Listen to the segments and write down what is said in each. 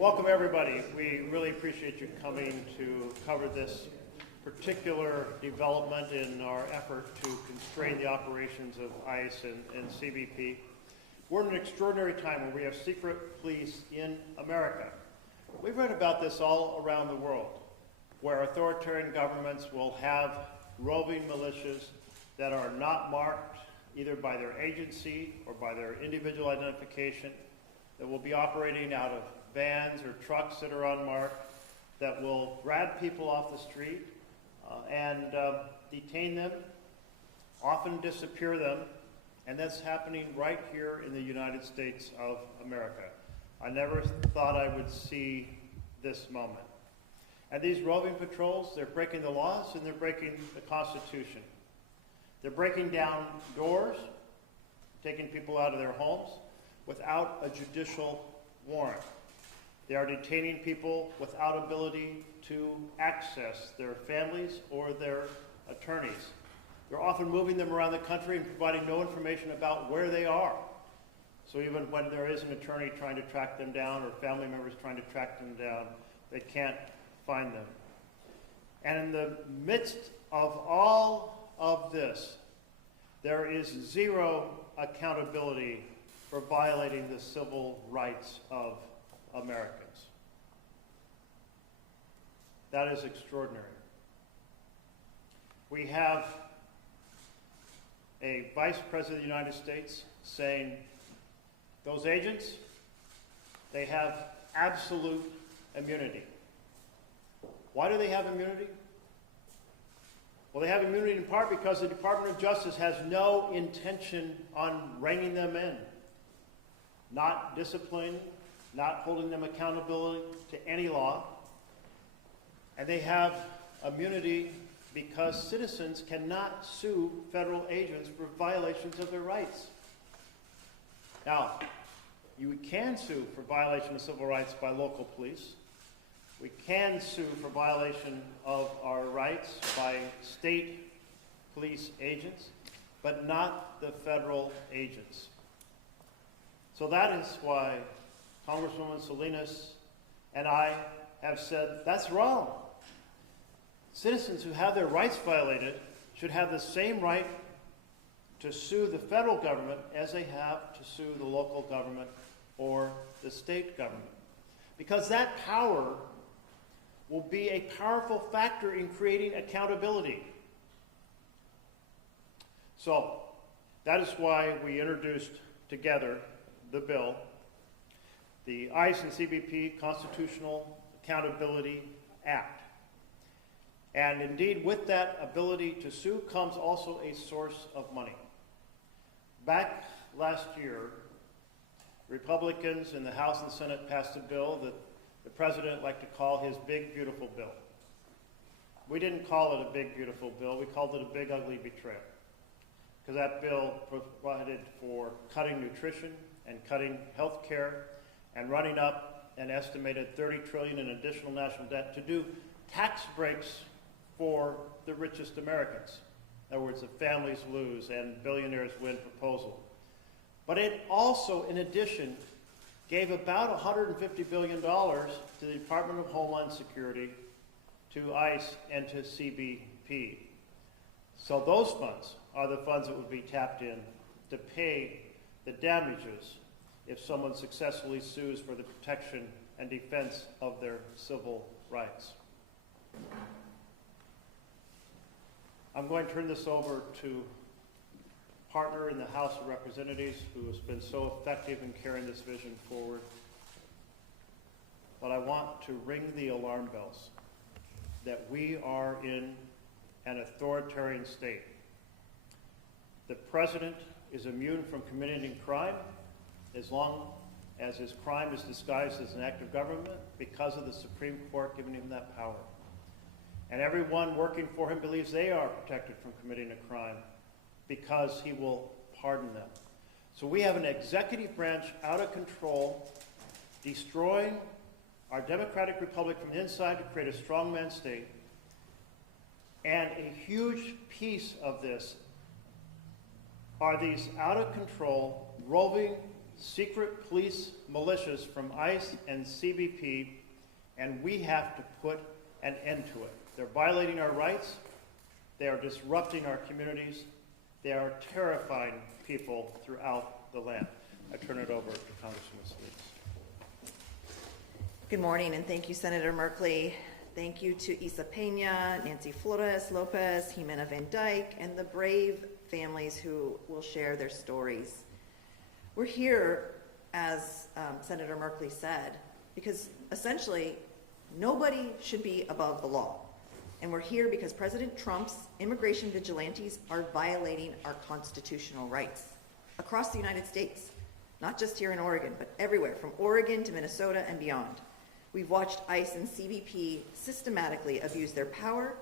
Welcome, everybody. We really appreciate you coming to cover this particular development in our effort to constrain the operations of ICE and CBP. We're in an extraordinary time where we have secret police in America. We've read about this all around the world, where authoritarian governments will have roving militias that are not marked either by their agency or by their individual identification, that will be operating out of vans or trucks that are unmarked, that will grab people off the street and detain them, often disappear them, and that's happening right here in the United States of America. I never thought I would see this moment. And these roving patrols, they're breaking the laws and they're breaking the Constitution. They're breaking down doors, taking people out of their homes without a judicial warrant. They are detaining people without ability to access their families or their attorneys. They're often moving them around the country and providing no information about where they are. So even when there is an attorney trying to track them down or family members trying to track them down, they can't find them. And in the midst of all of this, there is zero accountability for violating the civil rights of Americans. That is extraordinary. We have a Vice President of the United States saying those agents, they have absolute immunity. Why do they have immunity? Well, they have immunity in part because the Department of Justice has no intention on reining them in, not disciplining, not holding them accountable to any law. And they have immunity because citizens cannot sue federal agents for violations of their rights. Now, you can sue for violation of civil rights by local police. We can sue for violation of our rights by state police agents, but not the federal agents. So that is why Congresswoman Salinas and I have said that's wrong. Citizens who have their rights violated should have the same right to sue the federal government as they have to sue the local government or the state government. Because that power will be a powerful factor in creating accountability. So that is why we introduced together the bill, the ICE and CBP Constitutional Accountability Act. And indeed, with that ability to sue comes also a source of money. Back last year, Republicans in the House and Senate passed a bill that the president liked to call his big, beautiful bill. We didn't call it a big, beautiful bill. We called it a big, ugly betrayal. Because that bill provided for cutting nutrition and cutting health care and running up an estimated $30 trillion in additional national debt to do tax breaks for the richest Americans. In other words, the families lose and billionaires win proposal. But it also, in addition, gave about $150 billion to the Department of Homeland Security, to ICE, and to CBP. So those funds are the funds that would be tapped in to pay the damages if someone successfully sues for the protection and defense of their civil rights. I'm going to turn this over to a partner in the House of Representatives who has been so effective in carrying this vision forward. But I want to ring the alarm bells that we are in an authoritarian state. The president is immune from committing crime as long as his crime is disguised as an act of government because of the Supreme Court giving him that power. And everyone working for him believes they are protected from committing a crime because he will pardon them. So we have an executive branch out of control, destroying our democratic republic from the inside to create a strongman state. And a huge piece of this are these out of control, roving secret police militias from ICE and CBP, and we have to put an end to it. They're violating our rights. They are disrupting our communities. They are terrifying people throughout the land. I turn it over to Congresswoman Salinas. Good morning, and thank you, Senator Merkley. Thank you to Isa Pena, Nancy Flores Lopez, Jimena Van Dyke, and the brave families who will share their stories. We're here, as Senator Merkley said, because essentially nobody should be above the law. And we're here because President Trump's immigration vigilantes are violating our constitutional rights across the United States, not just here in Oregon, but everywhere, from Oregon to Minnesota and beyond. We've watched ICE and CBP systematically abuse their power,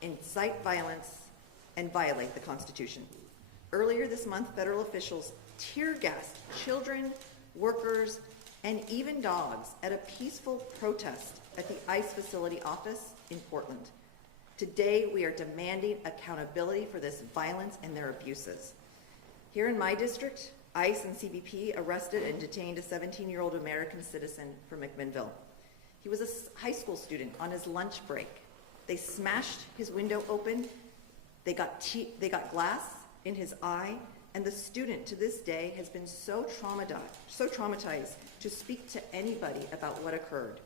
incite violence, and violate the Constitution. Earlier this month, federal officials tear-gassed children, workers, and even dogs at a peaceful protest at the ICE facility office in Portland. Today, we are demanding accountability for this violence and their abuses. Here in my district, ICE and CBP arrested and detained a 17-year-old American citizen from McMinnville. He was a high school student on his lunch break. They smashed his window open. They got glass in his eye, and the student to this day has been so traumatized to speak to anybody about what occurred.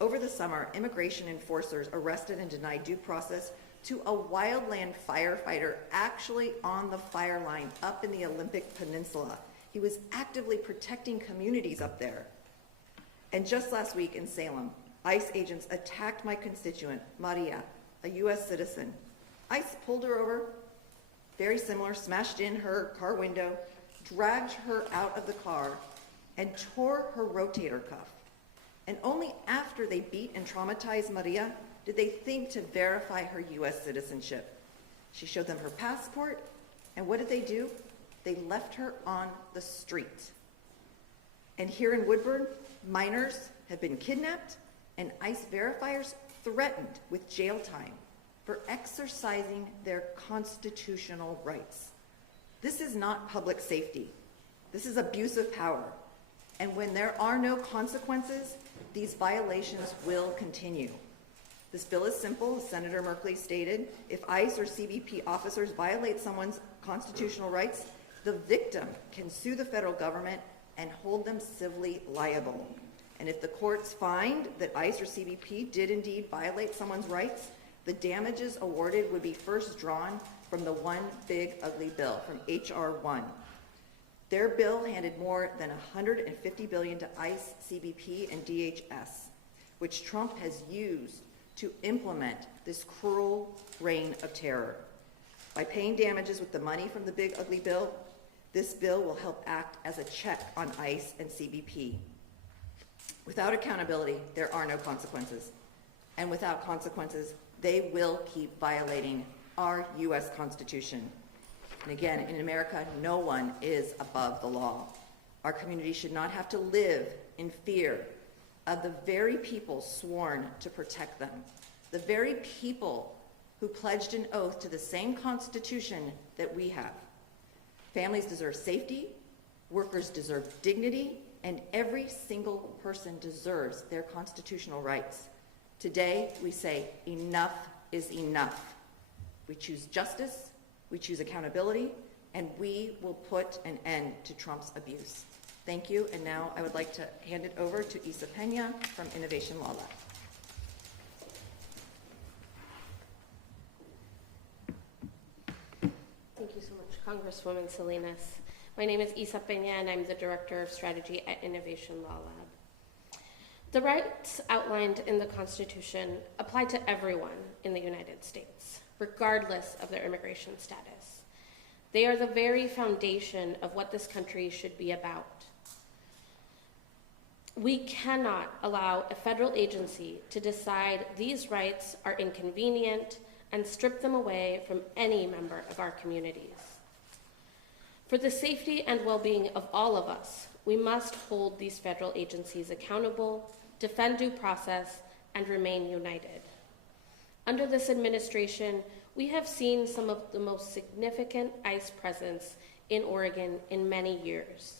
Over the summer, immigration enforcers arrested and denied due process to a wildland firefighter actually on the fire line up in the Olympic Peninsula. He was actively protecting communities up there. And just last week in Salem, ICE agents attacked my constituent, Maria, a U.S. citizen. ICE pulled her over, very similar, smashed in her car window, dragged her out of the car, and tore her rotator cuff. And only after they beat and traumatized Maria did they think to verify her U.S. citizenship. She showed them her passport, and what did they do? They left her on the street. And here in Woodburn, minors have been kidnapped, and ICE verifiers threatened with jail time for exercising their constitutional rights. This is not public safety. This is abuse of power. And when there are no consequences, these violations will continue. This bill is simple, as Senator Merkley stated. If ICE or CBP officers violate someone's constitutional rights, the victim can sue the federal government and hold them civilly liable. And if the courts find that ICE or CBP did indeed violate someone's rights, the damages awarded would be first drawn from the One Big Ugly Bill, from H.R. 1. Their bill handed more than $150 billion to ICE, CBP, and DHS, which Trump has used to implement this cruel reign of terror. By paying damages with the money from the Big Ugly Bill, this bill will help act as a check on ICE and CBP. Without accountability, there are no consequences. And without consequences, they will keep violating our U.S. Constitution. And again, in America, no one is above the law. Our community should not have to live in fear of the very people sworn to protect them, the very people who pledged an oath to the same Constitution that we have. Families deserve safety, workers deserve dignity, and every single person deserves their constitutional rights. Today, we say enough is enough. We choose justice, we choose accountability, and we will put an end to Trump's abuse. Thank you, and now I would like to hand it over to Isa Pena from Innovation Law Lab. Thank you so much, Congresswoman Salinas. My name is Isa Pena, and I'm the Director of Strategy at Innovation Law Lab. The rights outlined in the Constitution apply to everyone in the United States, regardless of their immigration status. They are the very foundation of what this country should be about. We cannot allow a federal agency to decide these rights are inconvenient and strip them away from any member of our communities. For the safety and well-being of all of us, we must hold these federal agencies accountable, defend due process, and remain united. Under this administration, we have seen some of the most significant ICE presence in Oregon in many years.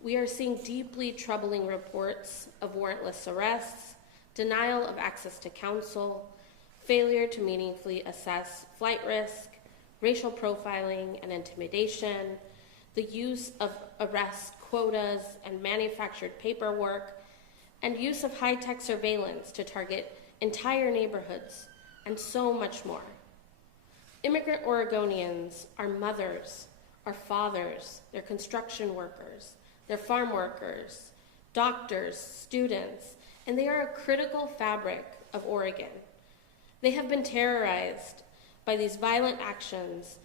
We are seeing deeply troubling reports of warrantless arrests, denial of access to counsel, failure to meaningfully assess flight risk, racial profiling and intimidation, the use of arrest quotas and manufactured paperwork, and use of high-tech surveillance to target entire neighborhoods, and so much more. Immigrant Oregonians are mothers, are fathers, they're construction workers, they're farm workers, doctors, students, and they are a critical fabric of Oregon. They have been terrorized by these violent actions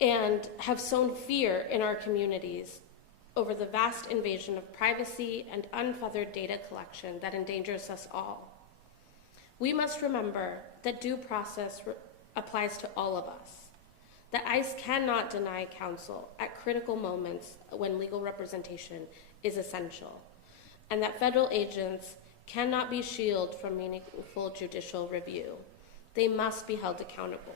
and have sown fear in our communities over the vast invasion of privacy and unfeathered data collection that endangers us all. We must remember that due process applies to all of us, that ICE cannot deny counsel at critical moments when legal representation is essential, and that federal agents cannot be shielded from meaningful judicial review. They must be held accountable.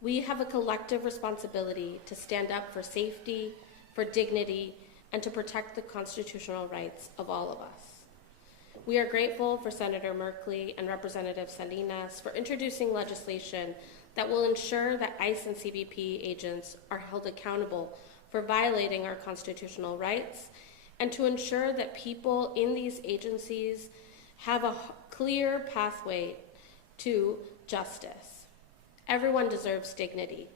We have a collective responsibility to stand up for safety, for dignity, and to protect the constitutional rights of all of us. We are grateful for Senator Merkley and Representative Salinas for introducing legislation that will ensure that ICE and CBP agents are held accountable for violating our constitutional rights, and to ensure that people in these agencies have a clear pathway to justice. Everyone deserves dignity.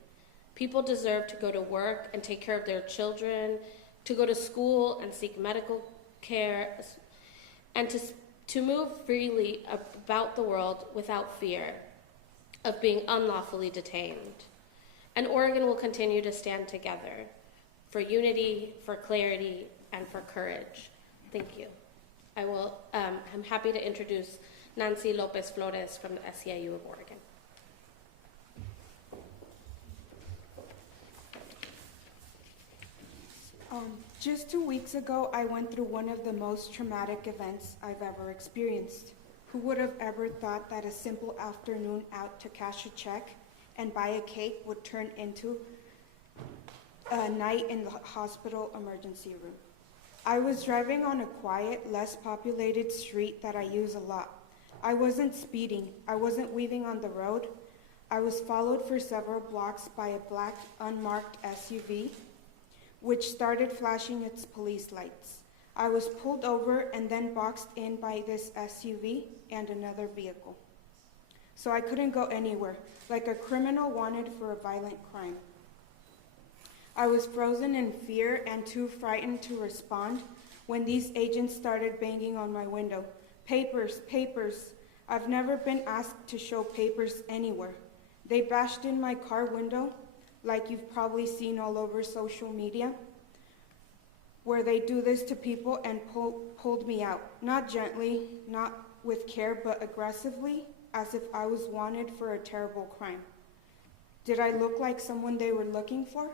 People deserve to go to work and take care of their children, to go to school and seek medical care, and to move freely about the world without fear of being unlawfully detained. And Oregon will continue to stand together for unity, for clarity, and for courage. Thank you. I'm happy to introduce Nancy Lopez Flores from the SEIU of Oregon. Just 2 weeks ago, I went through one of the most traumatic events I've ever experienced. Who would have ever thought that a simple afternoon out to cash a check and buy a cake would turn into a night in the hospital emergency room? I was driving on a quiet, less populated street that I use a lot. I wasn't speeding. I wasn't weaving on the road. I was followed for several blocks by a black, unmarked SUV, which started flashing its police lights. I was pulled over and then boxed in by this SUV and another vehicle. So I couldn't go anywhere, like a criminal wanted for a violent crime. I was frozen in fear and too frightened to respond when these agents started banging on my window. Papers, papers. I've never been asked to show papers anywhere. They bashed in my car window, like you've probably seen all over social media, where they do this to people, and pulled me out. Not gently, not with care, but aggressively, as if I was wanted for a terrible crime. Did I look like someone they were looking for?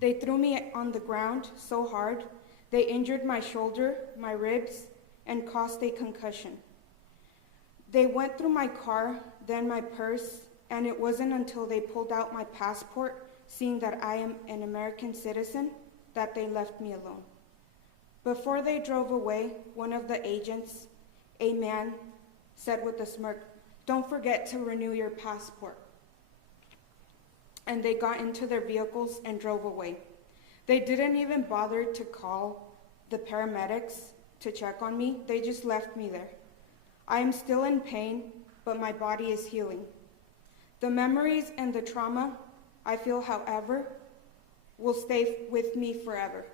They threw me on the ground so hard, they injured my shoulder, my ribs, and caused a concussion. They went through my car, then my purse, and it wasn't until they pulled out my passport, seeing that I am an American citizen, that they left me alone. Before they drove away, one of the agents, a man, said with a smirk, "Don't forget to renew your passport." And they got into their vehicles and drove away. They didn't even bother to call the paramedics to check on me. They just left me there. I am still in pain, but my body is healing. The memories and the trauma I feel, however, will stay with me forever.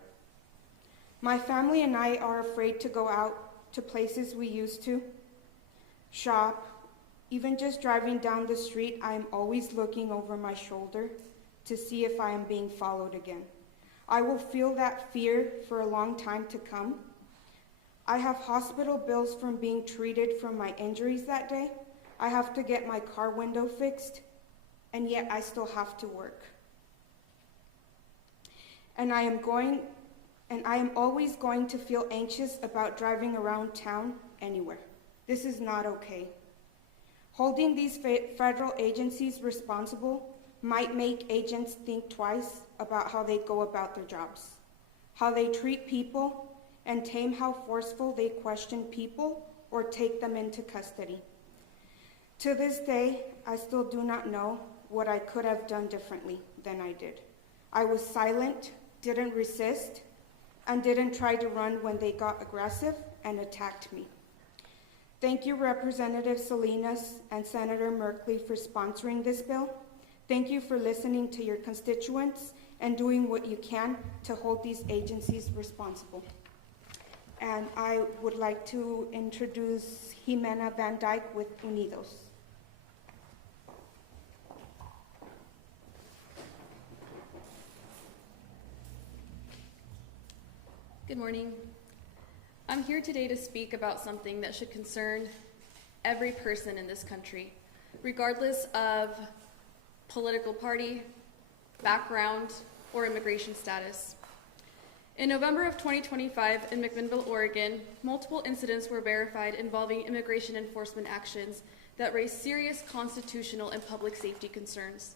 My family and I are afraid to go out to places we used to shop. Even just driving down the street, I am always looking over my shoulder to see if I am being followed again. I will feel that fear for a long time to come. I have hospital bills from being treated from my injuries that day. I have to get my car window fixed, and yet I still have to work. And I am always going to feel anxious about driving around town anywhere. This is not okay. Holding these federal agencies responsible might make agents think twice about how they go about their jobs. how they treat people, and tame how forceful they question people or take them into custody. To this day, I still do not know what I could have done differently than I did. I was silent, didn't resist, and didn't try to run when they got aggressive and attacked me. Thank you, Representative Salinas and Senator Merkley, for sponsoring this bill. Thank you for listening to your constituents and doing what you can to hold these agencies responsible. And I would like to introduce Jimena Van Dyke with Unidos. Good morning. I'm here today to speak about something that should concern every person in this country, regardless of political party, background, or immigration status. In November of 2025 in McMinnville, Oregon, multiple incidents were verified involving immigration enforcement actions that raised serious constitutional and public safety concerns.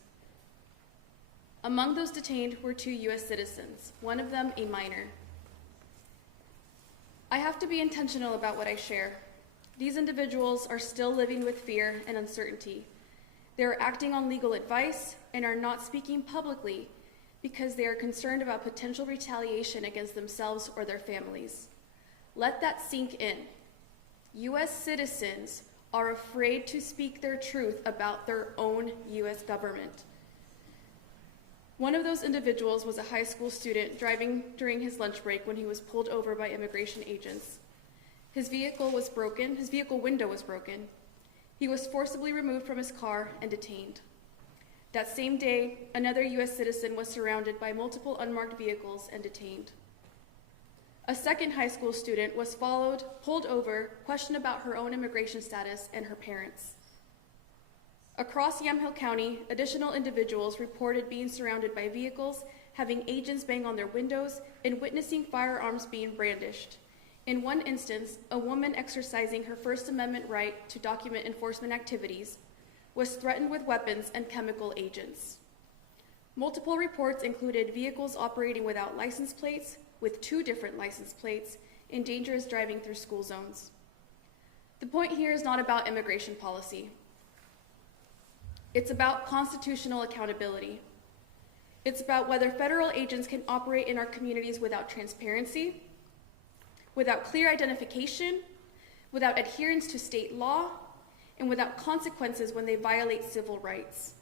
Among those detained were 2 U.S. citizens, one of them a minor. I have to be intentional about what I share. These individuals are still living with fear and uncertainty. They are acting on legal advice and are not speaking publicly because they are concerned about potential retaliation against themselves or their families. Let that sink in. U.S. citizens are afraid to speak their truth about their own U.S. government. One of those individuals was a high school student driving during his lunch break when he was pulled over by immigration agents. His vehicle window was broken. He was forcibly removed from his car and detained. That same day, another U.S. citizen was surrounded by multiple unmarked vehicles and detained. A second high school student was followed, pulled over, questioned about her own immigration status and her parents. Across Yamhill County, additional individuals reported being surrounded by vehicles, having agents bang on their windows, and witnessing firearms being brandished. In one instance, a woman exercising her First Amendment right to document enforcement activities was threatened with weapons and chemical agents. Multiple reports included vehicles operating without license plates, with 2 different license plates, and dangerous driving through school zones. The point here is not about immigration policy. It's about constitutional accountability. It's about whether federal agents can operate in our communities without transparency, without clear identification, without adherence to state law, and without consequences when they violate civil rights.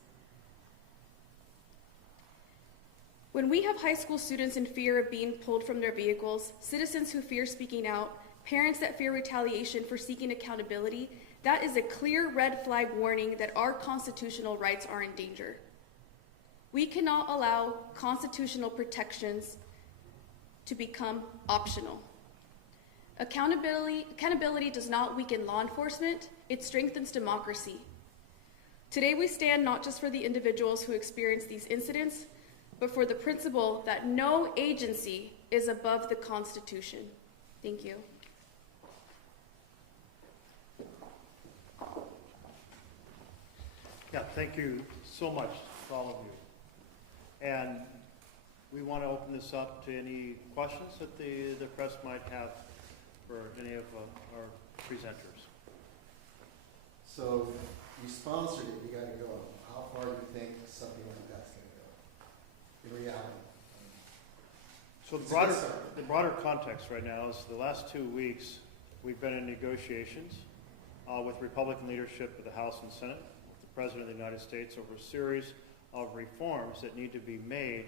When we have high school students in fear of being pulled from their vehicles, citizens who fear speaking out, parents that fear retaliation for seeking accountability, that is a clear red flag warning that our constitutional rights are in danger. We cannot allow constitutional protections to become optional. Accountability does not weaken law enforcement, it strengthens democracy. Today we stand not just for the individuals who experience these incidents, but for the principle that no agency is above the Constitution. Thank you. Yeah, thank you so much to all of you. And we want to open this up to any questions that the press might have for any of our presenters. So you sponsored it, you got to go. How far do you think something like that's going to go in reality? So the broader context right now is the last 2 weeks we've been in negotiations with Republican leadership of the House and Senate, with the President of the United States over a series of reforms that need to be made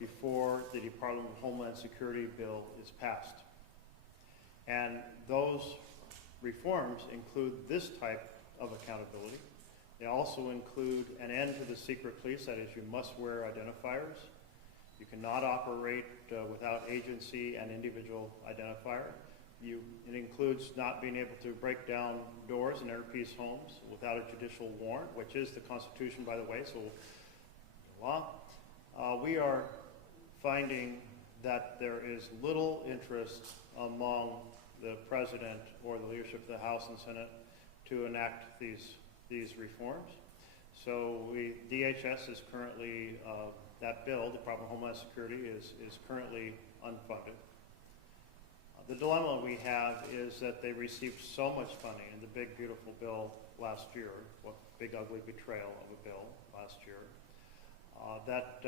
before the Department of Homeland Security bill is passed. And those reforms include this type of accountability. They also include an end to the secret police, that is, you must wear identifiers. You cannot operate without agency and individual identifier. It includes not being able to break down doors in inner-peace homes without a judicial warrant, which is the Constitution, by the way, so law. We are finding that there is little interest among the President or the leadership of the House and Senate to enact these reforms. So DHS is currently, that bill, the Department of Homeland Security, is currently unfunded. The dilemma we have is that they received so much funding in the big, beautiful bill last year, what big, ugly betrayal of a bill last year, that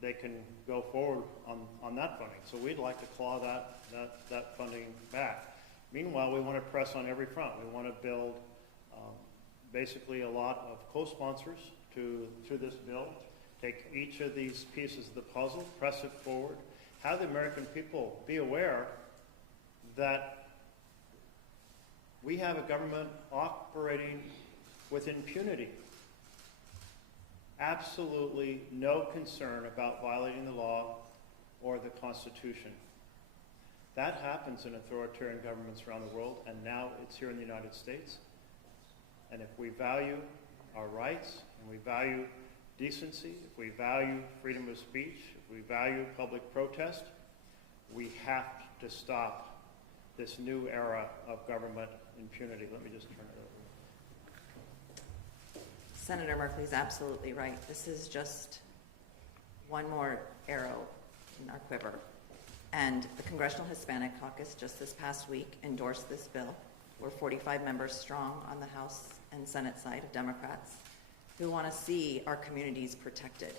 they can go forward on that funding. So we'd like to claw that funding back. Meanwhile, we want to press on every front. We want to build basically a lot of co-sponsors to this bill, take each of these pieces of the puzzle, press it forward, have the American people be aware that we have a government operating with impunity. Absolutely no concern about violating the law or the Constitution. That happens in authoritarian governments around the world, and now it's here in the United States. And if we value our rights, and we value decency, if we value freedom of speech, if we value public protest, we have to stop this new era of government impunity. Let me just turn it over. Senator Merkley's absolutely right. This is just one more arrow in our quiver. And the Congressional Hispanic Caucus just this past week endorsed this bill. We're 45 members strong on the House and Senate side of Democrats who want to see our communities protected.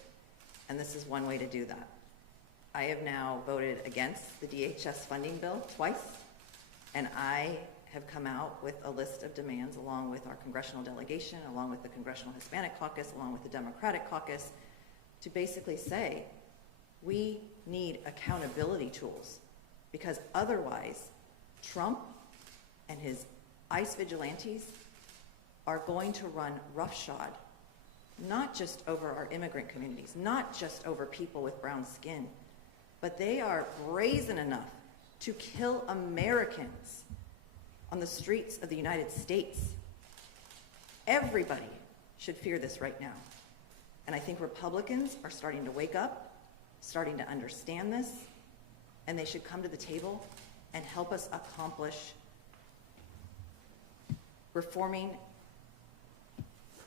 And this is one way to do that. I have now voted against the DHS funding bill twice, and I have come out with a list of demands along with our congressional delegation, along with the Congressional Hispanic Caucus, along with the Democratic Caucus, to basically say we need accountability tools, because otherwise Trump and his ICE vigilantes are going to run roughshod, not just over our immigrant communities, not just over people with brown skin, but they are brazen enough to kill Americans on the streets of the United States. Everybody should fear this right now. And I think Republicans are starting to wake up, starting to understand this, and they should come to the table and help us accomplish reforming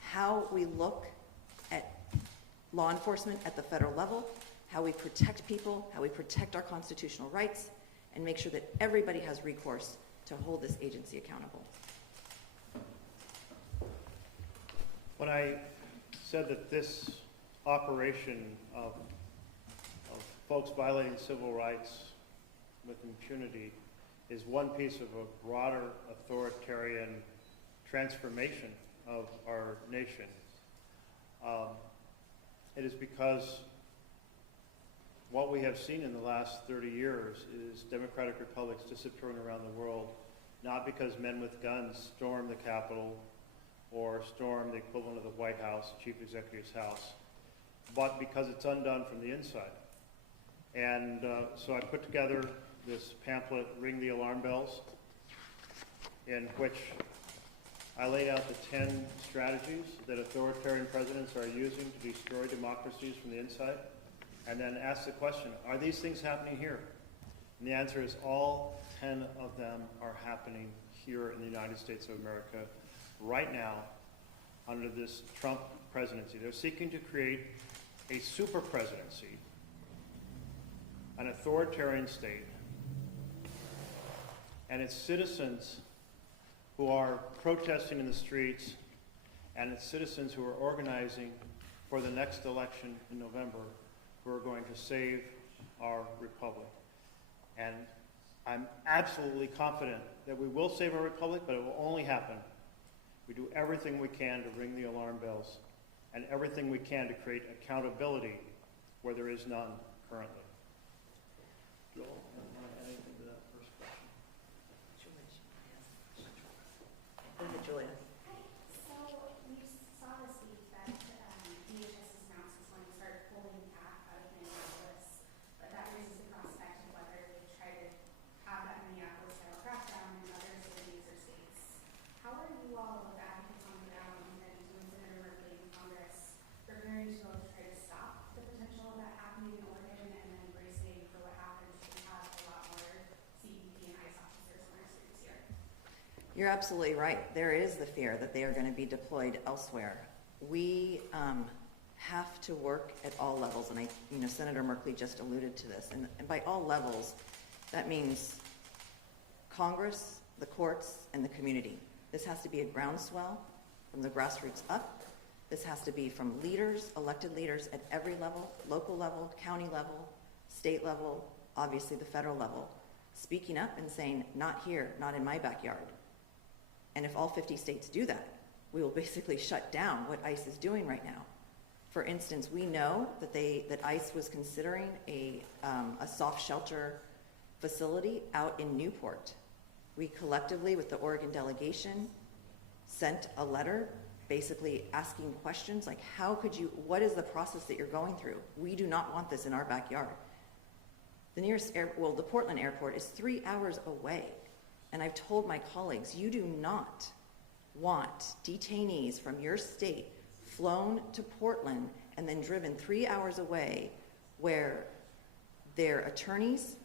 how we look at law enforcement at the federal level, how we protect people, how we protect our constitutional rights, and make sure that everybody has recourse to hold this agency accountable. When I said that this operation of folks violating civil rights with impunity is one piece of a broader authoritarian transformation of our nation, it is because what we have seen in the last 30 years is democratic republics disappearing around the world, not because men with guns storm the Capitol or storm the equivalent of the White House, Chief Executive's house, but because it's undone from the inside. And so I put together this pamphlet, Ring the Alarm Bells, in which I laid out the 10 strategies that authoritarian presidents are using to destroy democracies from the inside, and then ask the question, are these things happening here? And the answer is all 10 of them are happening here in the United States of America right now under this Trump presidency. They're seeking to create a super presidency, an authoritarian state, and its citizens who are protesting in the streets, and its citizens who are organizing for the next election in November, who are going to save our republic. And I'm absolutely confident that we will save our republic, but it will only happen. We do everything we can to ring the alarm bells, and everything we can to create accountability where there is none currently. Joel, you want to add anything to that first question? Go ahead, Julia. So we saw this week that DHS has announced it's going to start pulling back out of Minneapolis, but that raises the prospect of whether they try to have that Minneapolis-style crackdown in other cities or states. How are you all with advocates on the ground and doing Senator Merkley in Congress preparing to go to try to stop the potential of that happening in Oregon, and then bracing for what happens if we have a lot more CBP and ICE officers on our streets here? You're absolutely right. There is the fear that they are going to be deployed elsewhere. We have to work at all levels, and Senator Merkley just alluded to this, and by all levels, that means Congress, the courts, and the community. This has to be a groundswell from the grassroots up. This has to be from leaders, elected leaders at every level, local level, county level, state level, obviously the federal level, speaking up and saying, not here, not in my backyard. And if all 50 states do that, we will basically shut down what ICE is doing right now. For instance, we know that ICE was considering a soft shelter facility out in Newport. We collectively, with the Oregon delegation, sent a letter basically asking questions like, what is the process that you're going through? We do not want this in our backyard. The nearest the Portland airport is 3 hours away. And I've told my colleagues, you do not want detainees from your state flown to Portland and then driven 3 hours away where their attorneys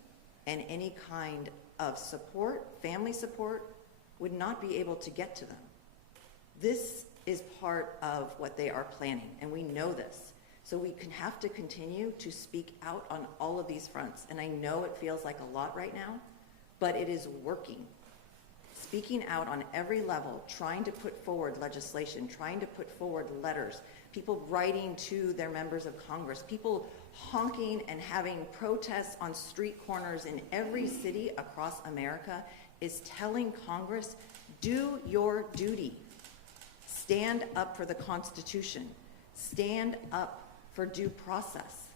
and any kind of support, family support, would not be able to get to them. This is part of what they are planning, and we know this. So we have to continue to speak out on all of these fronts. And I know it feels like a lot right now, but it is working. Speaking out on every level, trying to put forward legislation, trying to put forward letters, people writing to their members of Congress, people honking and having protests on street corners in every city across America is telling Congress, do your duty. Stand up for the Constitution. Stand up for due process.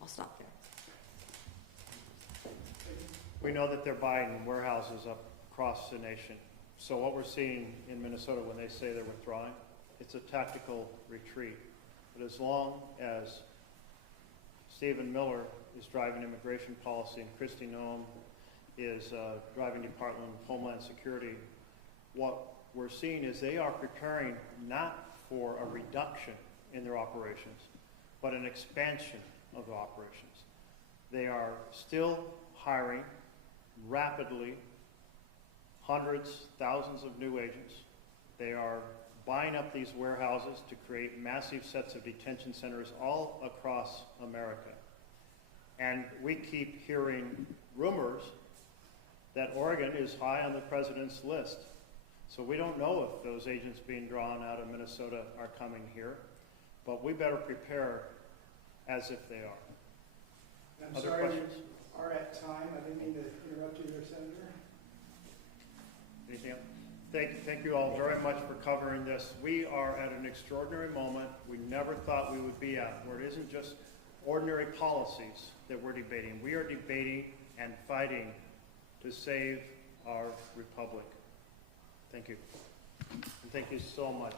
I'll stop there. We know that they're buying warehouses up across the nation. So what we're seeing in Minnesota when they say they're withdrawing, it's a tactical retreat. But as long as Stephen Miller is driving immigration policy and Kristi Noem is driving Department of Homeland Security, what we're seeing is they are preparing not for a reduction in their operations, but an expansion of the operations. They are still hiring rapidly hundreds, thousands of new agents. They are buying up these warehouses to create massive sets of detention centers all across America. And we keep hearing rumors that Oregon is high on the president's list. So we don't know if those agents being drawn out of Minnesota are coming here, but we better prepare as if they are. I'm Other sorry, questions? we are at time. I didn't mean to interrupt you there, Senator. Anything else? Thank you all very much for covering this. We are at an extraordinary moment we never thought we would be at, where it isn't just ordinary policies that we're debating. We are debating and fighting to save our republic. Thank you. And thank you so much.